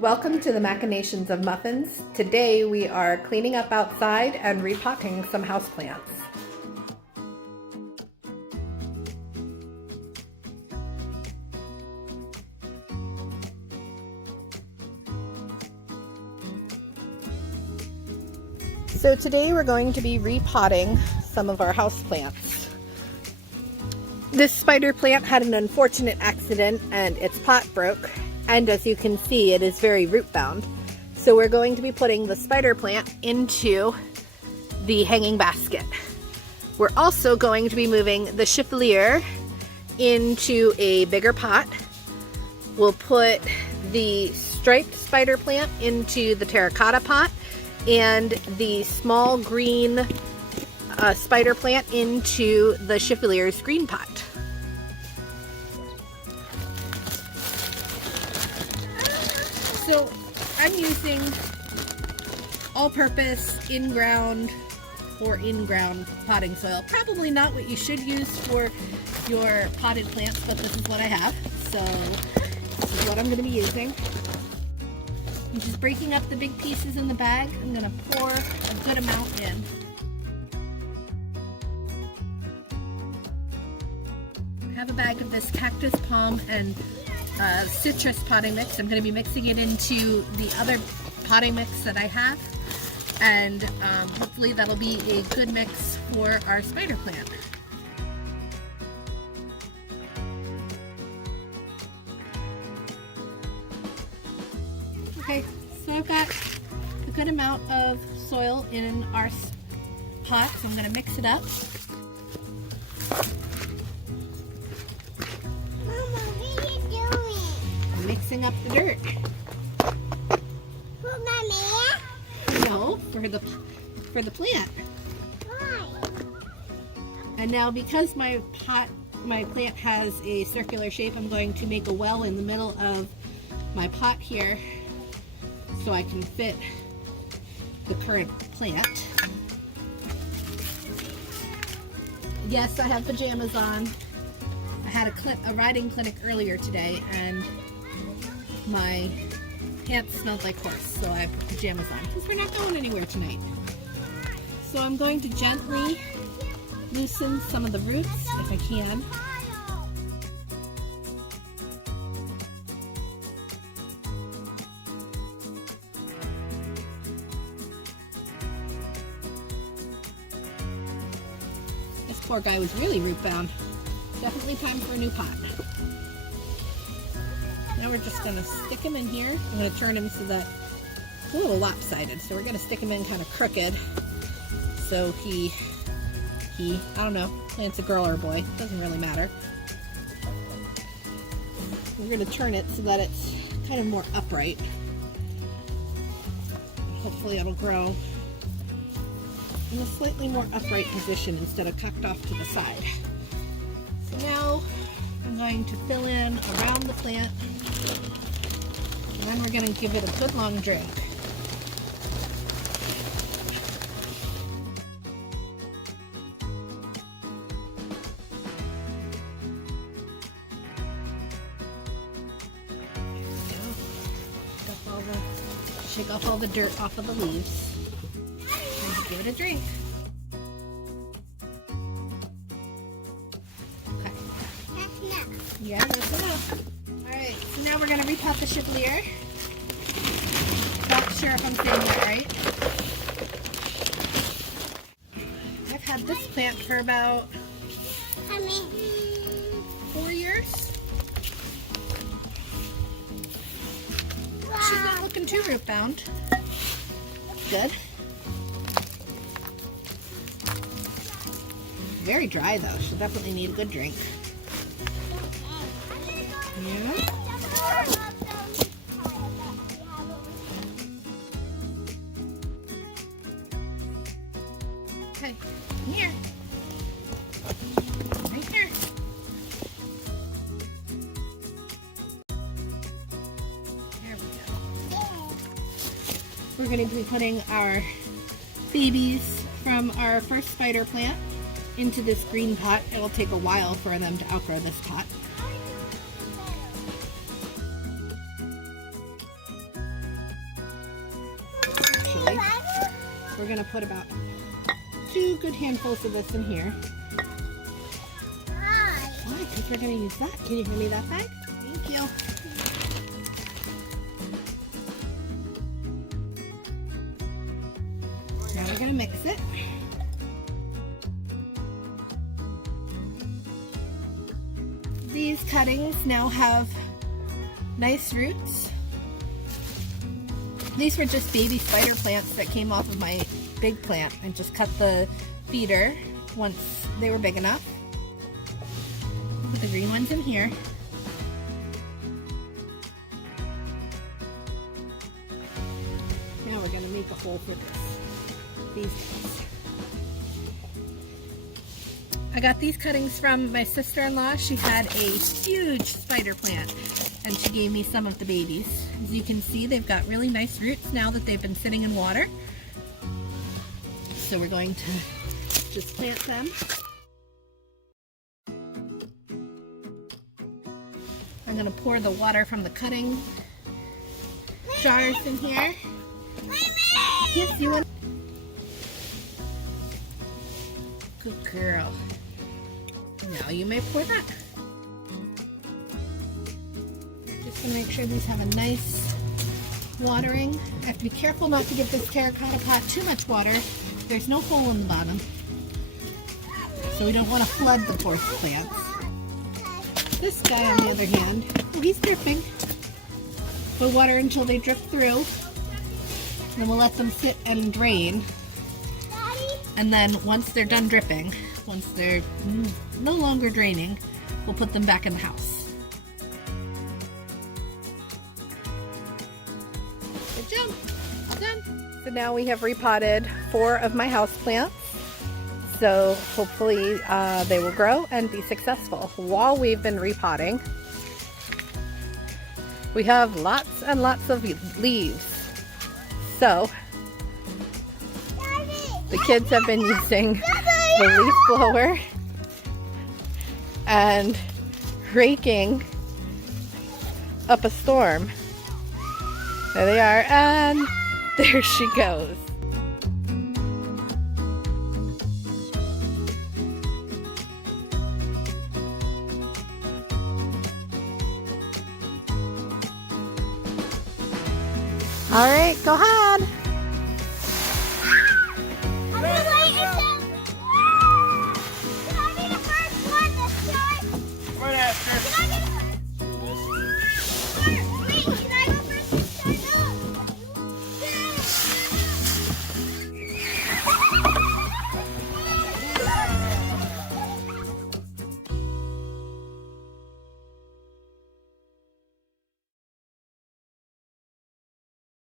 Welcome to the Machinations of Muffins. Today we are cleaning up outside and repotting some houseplants. So today we're going to be repotting some of our houseplants. This spider plant had an unfortunate accident and its pot broke. And as you can see, it is very root bound. So we're going to be putting the spider plant into the hanging basket. We're also going to be moving the chiffonnier into a bigger pot. We'll put the striped spider plant into the terracotta pot and the small green spider plant into the chiffonnier's green pot. So I'm using all-purpose in-ground or in-ground potting soil. Probably not what you should use for your potted plants, but this is what I have. So this is what I'm going to be using. I'm just breaking up the big pieces in the bag. I'm going to pour a good amount in. I have a bag of this cactus, palm, and citrus potting mix. I'm going to be mixing it into the other potting mix that I have, and hopefully that'll be a good mix for our spider plant. Okay, so I've got a good amount of soil in our pot, so I'm going to mix it up. Mixing up the dirt. For Mommy? No, for the plant. Why? And now because my plant has a circular shape, I'm going to make a well in the middle of my pot here so I can fit the current plant. Yes, I have pajamas on. I had a riding clinic earlier today and my pants smelled like horse, so I put pajamas on because we're not going anywhere tonight. So I'm going to gently loosen some of the roots if I can. This poor guy was really root bound. Definitely time for a new pot. Now we're just going to stick him in here. I'm going to turn him so that it's a little lopsided. So we're going to stick him in kind of crooked. So he, I don't know, plant's a girl or a boy. Doesn't really matter. We're going to turn it so that it's kind of more upright. Hopefully it'll grow in a slightly more upright position instead of cocked off to the side. So now I'm going to fill in around the plant, and then we're going to give it a good long drink. Shake off all the dirt off of the leaves and give it a drink. Yeah, that's enough. Alright, so now we're going to repot the chiffonnier. Not sure if I'm saying that right. I've had this plant for about 4 years. Wow. She's not looking too root bound. That's good. Very dry though. She'll definitely need a good drink. Yeah. Okay, here. Right here. There we go. We're going to be putting our babies from our first spider plant into this green pot. It'll take a while for them to outgrow this pot. We're gonna put about 2 good handfuls of this in here. Why? Why? Because we're gonna use that. Can you hand me that bag? Thank you. Now we're gonna mix it. These cuttings now have nice roots. These were just baby spider plants that came off of my big plant and just cut the feeder once they were big enough. Put the green ones in here. Now we're gonna make a hole for these guys. I got these cuttings from my sister-in-law. She had a huge spider plant and she gave me some of the babies. As you can see, they've got really nice roots now that they've been sitting in water. So we're going to just plant them. I'm going to pour the water from the cutting jars in here. Yes, you want? Good girl. Now you may pour that. Just gonna make sure these have a nice watering. I have to be careful not to give this terracotta pot too much water. There's no hole in the bottom, so we don't want to flood the poor plants. This guy, on the other hand, oh, he's dripping. We'll water until they drip through. Then we'll let them sit and drain. And then once they're done dripping, once they're no longer draining, we'll put them back in the house. Good job. All done. So now we have repotted 4 of my houseplants. So hopefully they will grow and be successful. While we've been repotting, we have lots and lots of leaves. So the kids have been using the leaf blower and raking up a storm. There they are, and there she goes. All right, go ahead.